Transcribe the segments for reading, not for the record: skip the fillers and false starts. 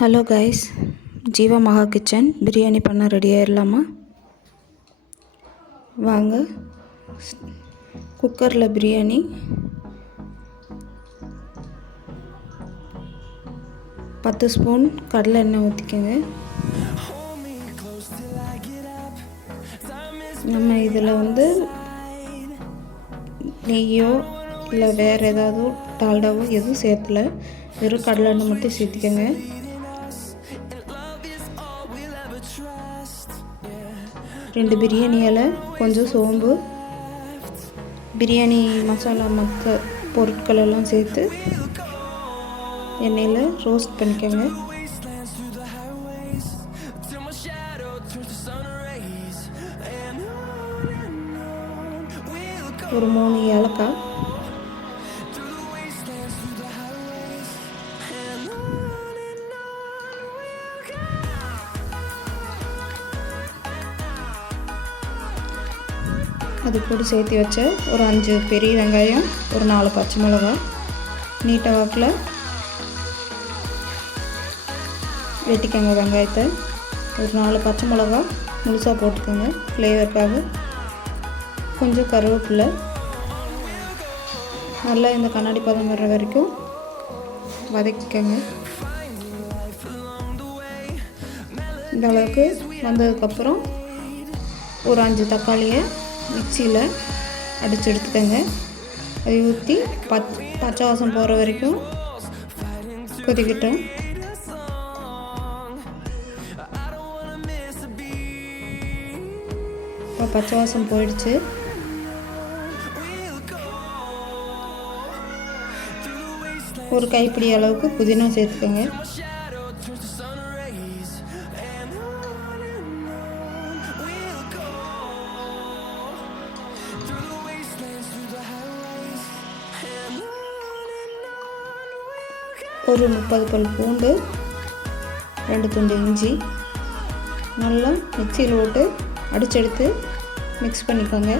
Hello guys, Jeeva மகா kitchen biryani பண்ண ready ஆயிடலாமா? வாங்க. குக்கரில் பிரியாணி 10 ஸ்பூன் கடலை எண்ணெய் ஊற்றிக்கோங்க. நம்ம இதில் நெய்யோ இல்லை வேறு ஏதாவது டால்டாவோ எதுவும் சேர்த்துல, வெறும் கடலை எண்ணெய் மட்டும் சேர்த்திக்கோங்க. 2 பிரியாணி இலை, கொஞ்சம் சோம்பு, பிரியாணி மசாலா, மற்ற பொருட்கள் எல்லாம் சேர்த்து எண்ணெயில் ரோஸ்ட் பண்ணிக்கோங்க. ஒரு 3 ஏலக்காய், அது கூட சேர்த்து வச்ச ஒரு 5 பெரிய வெங்காயம், ஒரு 4 பச்சை மிளகாய் நீட்ட வாக்கில் வெட்டிக்கோங்க. வெங்காயத்தை ஒரு 4 பச்சை மிளகாய் முழுசாக போட்டுக்கோங்க ஃப்ளேவருக்காக. கொஞ்சம் கருவேப்பிலை, நல்லா இந்த கண்ணாடி பதம் வர்ற வரைக்கும் வதக்கிக்கோங்க. இந்த அளவுக்கு வந்ததுக்கப்புறம் ஒரு 5 தக்காளியை மிக்சியில் அடித்து எடுத்துக்கோங்க. அதை ஊற்றி பச்சை வாசம் போகிற வரைக்கும் கொதிக்கட்டும். இப்போ பச்சை வாசம் போயிடுச்சு. ஒரு கைப்பிடி அளவுக்கு புதினா சேர்த்துக்கோங்க. ஒரு 30 பல் பூண்டு, 2 துண்டு இஞ்சி நல்லா மிக்சியில் போட்டு அடிச்செடுத்து மிக்ஸ் பண்ணிக்கோங்க.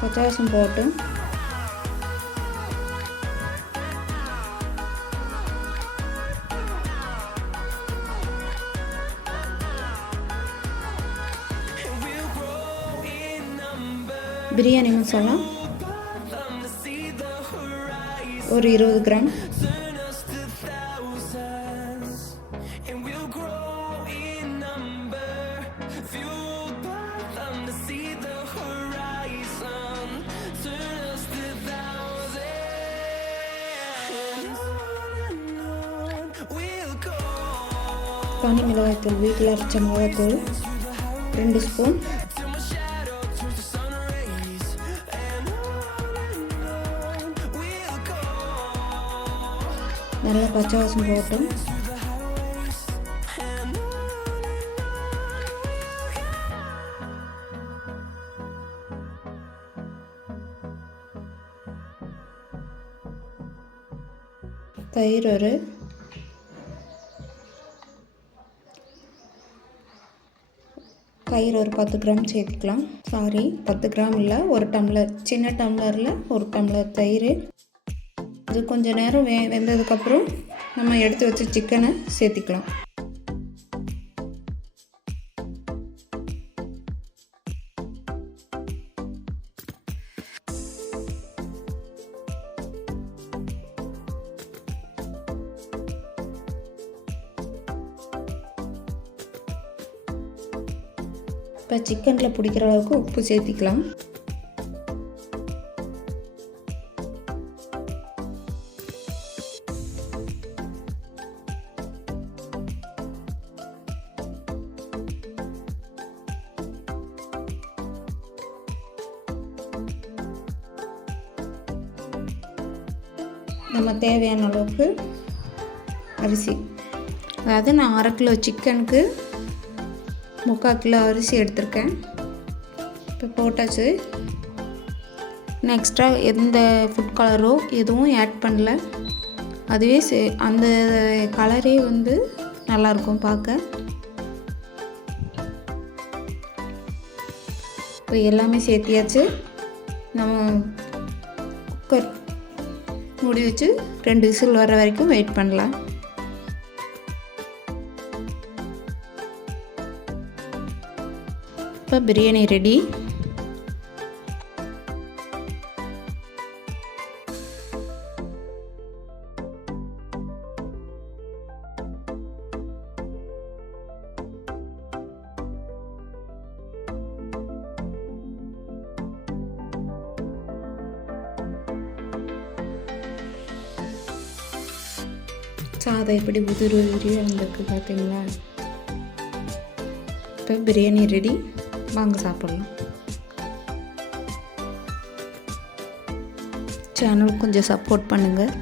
பச்சை வாசம் போட்டும். பிரியாணி மசாலா ஒரு 20 கிராம், தனி மிளகாய்த்தூள், வீட்டில் அரைச்ச மிளகாய்த்தூள் 2 ஸ்பூன், நல்லா பச்சை வாசம் போட்டும். தயிர் ஒரு 10 கிராம் சேர்த்துக்கலாம். 10 கிராம் இல்லை, ஒரு டம்ளர், சின்ன டம்ளரில் ஒரு டம்ளர் தயிர். அது கொஞ்சம் நேரம் வெந்ததுக்கப்புறம் நம்ம எடுத்து வச்ச சிக்கனை சேர்த்திக்கலாம். இப்போ சிக்கனில் பிடிக்கிற அளவுக்கு உப்பு சேர்த்திக்கலாம். நம்ம தேவையான அளவுக்கு அரிசி, அதாவது நான் 1/2 கிலோ சிக்கனுக்கு 3/4 கிலோ அரிசி எடுத்திருக்கேன். இப்போ போட்டாச்சு. நான் எக்ஸ்ட்ரா எந்த ஃபுட் கலரோ எதுவும் ஆட் பண்ணல. அதுவே அந்த கலரே நல்லாயிருக்கும் பார்க்க. இப்போ எல்லாமே சேர்த்தியாச்சு. நம்ம குக்கர் மூடி வச்சு 2 விசில் வர வரைக்கும் வெயிட் பண்ணலாம். இப்போ பிரியாணி ரெடி. சாதம் எப்படி உதிரி உதிரியாக வந்திருக்கு பார்த்தீங்களா? இப்போ பிரியாணி ரெடி, வாங்க சாப்பிட்லாம். சேனல் கொஞ்சம் சப்போர்ட் பண்ணுங்கள்.